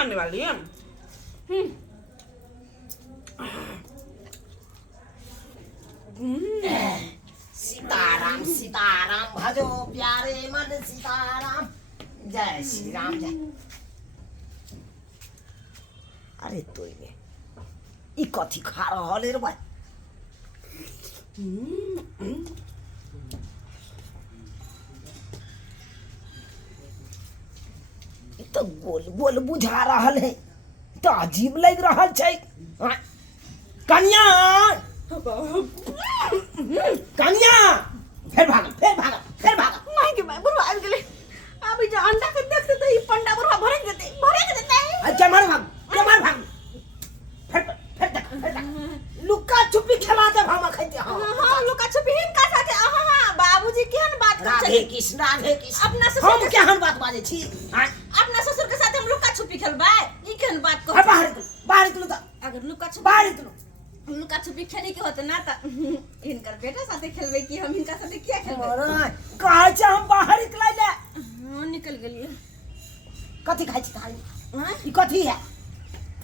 मानने वाली है। सीताराम सीताराम भजो प्यारे मन सीताराम। जय श्री राम जय। अरे तो ये कथी खा रहल रे भाई? तो गोल गोल बुझा रहल है, तो अजीब लग रहल छै। कन्या कन्या फिर भाग फिर भाग फिर भाग। नहीं के भाई बुढ़वा आ गेले। अभी जो अंडा के देखते तो ये पंडा बुढ़वा भरे के देते। अच्छा मार भाग फिर लुक्का छुपी खेला दे हम खैते। हां लुका छुपी हिनका साथे। हां बाबूजी केहन बात कर राधे कृष्ण अपना ससुर हम केहन बात बाजे छी? अपना ससुर के साथे हम लुका छुपी खेलबै? ई केहन बात कर? बाहर निकलो तो। अगर लुका छुपी बाहर निकलो। लुका छुपी खेले के होते ना त इनकर बेटा साथे खेलबै कि हम इनका साथे क्या खेलबै? अरे कहे छ हम बाहर निकलै ले। हां निकल गेलिए। कथी खाइ छी थाली? हां ई कथी है?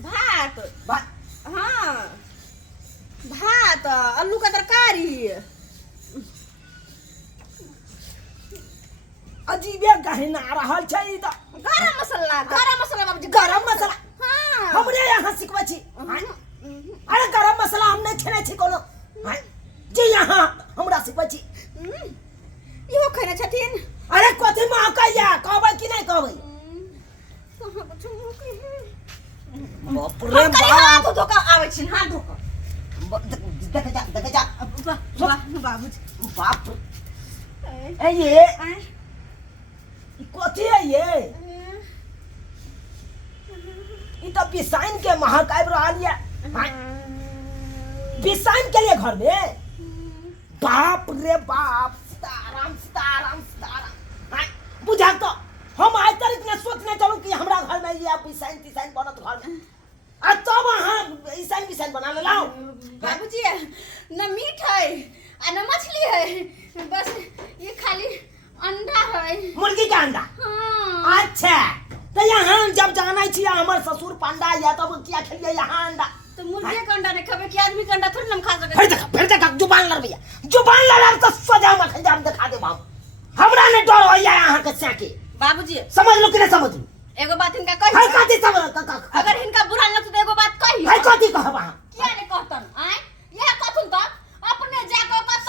भात। भात? हां भात आलू का तरकारी। अजीबे गहना रहल छै। ई त गरम मसाला बाबूजी। गरम मसाला? हां हमरे यहाँ सिखबै छी। अरे गरम मसाला हम नहीं खेने छी कोनो। जी यहाँ हमरा सिखबै छी। इहो खैना छथिन। अरे कथी महकैया? कहबै कि नहीं कहबै? कहां कुछ महकै? बाप रे बाप। हाथ धो के आबै छी। हाथ धो के देख जा बाबूजी। बाप ए ये ई कथी है ये? ई तो बिसाइन के महक आबि रहल है। बिसाइन के लिए घर में? बाप रे बाप। सीताराम सीताराम सीताराम। बुझा तो हम आज तक इतना सोचने चलू कि हमरा घर में ये बिसाइन तिसाइन बनत घर में। आ तब वहाँ ईसाइन बिसाइन बना ले लाओ। बाबूजी न मीट है आ न मछली है, बस ये खाली अंडा है। मुर्गी का अंडा? हाँ। अच्छा तो यहाँ जब जाना चाहिए हमारे ससुर पांडा या तब क्या खेलिए यहाँ अंडा? तो मुर्गी का अंडा नहीं खावे कि आदमी का अंडा थोड़ी हम खा सकते? फिर देखा जुबान लड़ भैया, जुबान लड़ा तो सजा में खंजाम दिखा दे बाबू। हमरा ने डर होइया यहाँ के साके। बाबूजी समझ लो कि नहीं समझ लो? एगो बात इनका कही। हाय कथी समझ अगर इनका बुरा लगता तो एगो बात कही। हाय कथी कहबा? क्या नहीं कहतन? आए ये कथुन तो अपने जाको कत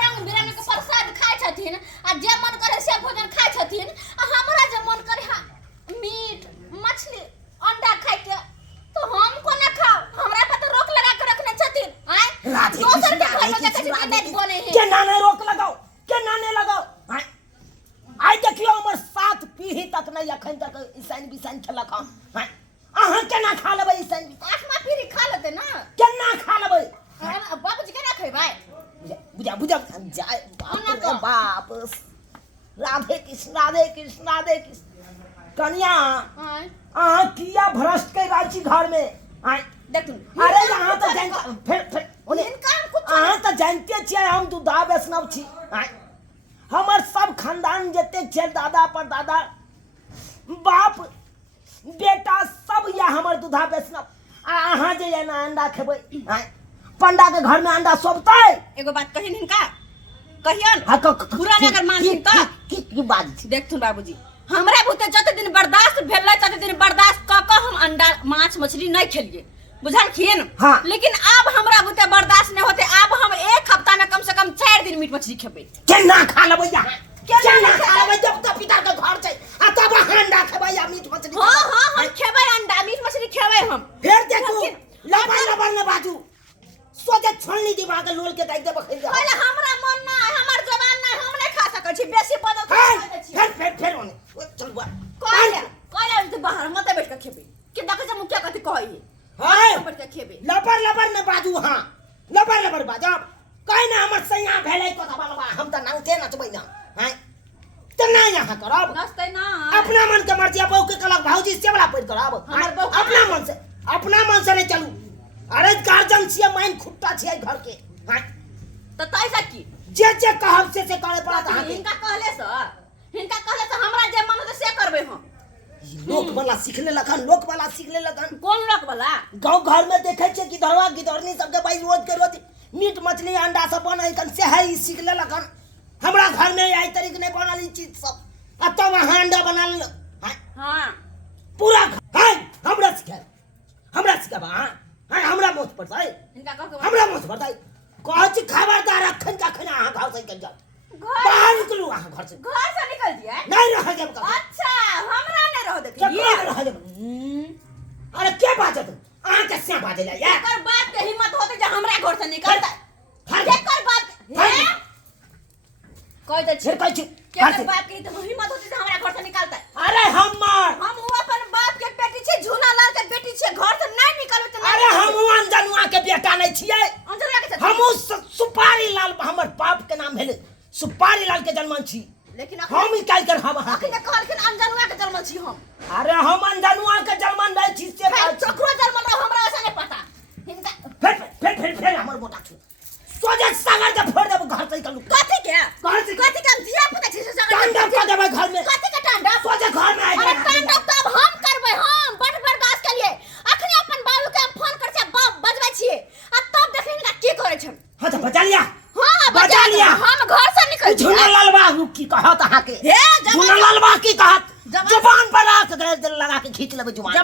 रंग बिरंग के प्रसाद खाए छथिन आ जे मन करे से भोजन खाए छथिन। आ हमरा जे मन करे हा मीट मछली अंडा खाए के तो हम को ना खाओ। हमरा पर तो रोक लगा के रखने छथिन। आए राधे दोसर के घर में कृष्ण कैसे नहीं बने हैं? के नाने रोक लगाओ, के नाने लगाओ। हाय आई देखियो हमर 7 पीढ़ी तक नहीं अखन तक ईसाइन बिसाइन खेलक हम। हाय अहाँ केना खा लेबै ईसाइन? 8वां पीढ़ी खा लेते ना। केना खा लेबै? बाबूजी केना खेबै? बुझा जाय बाप। राधे कृष्ण राधे कृष्ण राधे कृष्ण। कन्या अहाँ किया भ्रष्ट के रांची घर में? आय देखू अरे यहाँ तो जान फिर ओने इनका हम कुछ अहाँ तो जानते छियै हम दुधा वैष्णव छी। आय हमर सब खानदान जते छै दादा परदादा बाप बेटा सब या हमर दुधा वैष्णव। आ अहाँ जे ये ना अंडा खेबै? आय पंडा के घर में अंडा सोबतै? एगो बात कहिन हिनका कहियन हाँ पूरा अगर मानथिन त की बात? देखथुन बाबूजी हमरा बुते जते दिन बर्दाश्त भेलै तते दिन बर्दाश्त क के हम अंडा माछ मछली नहीं खेलिए, बुझलखिन? हाँ। लेकिन अब हमरा बुते बर्दाश्त नहीं होते। अब हम एक हफ्ता में कम से कम 4 दिन मीट मछली खेबै। केना खा लेबै यहाँ? केना खा लेबै जब तक पिता के घर छै आ तब अंडा खेबै या मीट मछली? हां हां हम खेबै अंडा मीट मछली खेबै हम। फिर देखू लबर न बाजू सोचे छोलनी दिमाग के लोल के दाइ दे बखैल जा। पहले हमरा मन ना हमर जवान ना हम नहीं खा सकै छी। बेसी बदल खा छी। फिर ओने चल बा कहले तो बाहर मते बैठ के खेबै कि देखे जे मुखिया कथि कहै हाय बैठ के खेबै। लबर न बाजू। हां लबर बाजब कहि ना हमर सैया भेलै कथा बालबा हम त नाउते नचबै ना। हाय त ना यहाँ करब नचतै ना अपना मन के मर्जी। अब के कलक भौजी से वाला पैर करब हमर बहू अपना मन से नहीं चलू। अरे गार्जियन छियै माइन खुट्टा छियै घर के। हां त तैसा की जे कहब से करे पड़त। हिनका कहले से हमरा जे मन होते से करबै हम। लोक वाला सीखने लगन, लोक वाला सीखने लगन। कौन लोक वाला? गांव घर में देखे छे कि धरवा गिदरनी सबके भाई रोज के रोज मीट मछली अंडा सब बनै कन से है सीखले लगन। हमरा घर में आई तरीके नहीं बनल ई चीज सब। अब तो वहां अंडा बना ले। हां पूरा है हमरा सिखाबा। हां हमरा मोच पड़ता है, इनका कह के हमरा मोच पड़ता है। कहत खबरदार अखन का खाना अहाँ घर से निकल जाओ, घर बाहर निकलू अहाँ घर से निकल दिया। नहीं रह जब का। अच्छा हमरा नहीं रह दे क्या ये रह जब। अरे क्या बात है तुम अहाँ के से बाजे ला यार। एकर बात के हिम्मत होते जे हमरा घर से निकलता। हर एकर बात हे कह दे फिर कह छी एकर बात के तो हिम्मत होते जे हमरा घर से निकलता। अरे हमर हम वो अपन बाप के बेटी छे, झूला लाल के बेटी छे, घर से नहीं निकलबे त अरे हम अंजनुआ के बेटा नहीं छिए। अंजनुआ के हम सुपारी लाल हमर बाप के नाम भेले सुपारी लाल के जन्म छी। लेकिन हम निकाल कर हम अहाँ अखने कहलखिन अंजनुआ के जन्म छी हम। अरे हम अंजनुआ के जन्म नहीं छी से फिर चक्रो जन्म रहो हमरा ऐसा नहीं पता। इनका फिर हमर मोटा छी सोजे सागर के फोड़ देब घर से निकलू। कथि के घर से कथि के धिया पुता छी से तांडव कर देबै घर में। कथि के तांडव? सोजे घर में अरे तांडव तब हम करबै, हम बड़ बर्दाश्त के लिए। अखने अपन बाबू के हम फोन कर से बजबै छियै आ तब देखिन का की करे छै। हां तो बचा लिया। हां बचा लिया। हम घर से निकल झूला लाल बाबू की कहत अहाँ के। हे झूला लाल बाबू की कहत जवान जुबान पर हाथ लगा के खींच लेबै जुबान।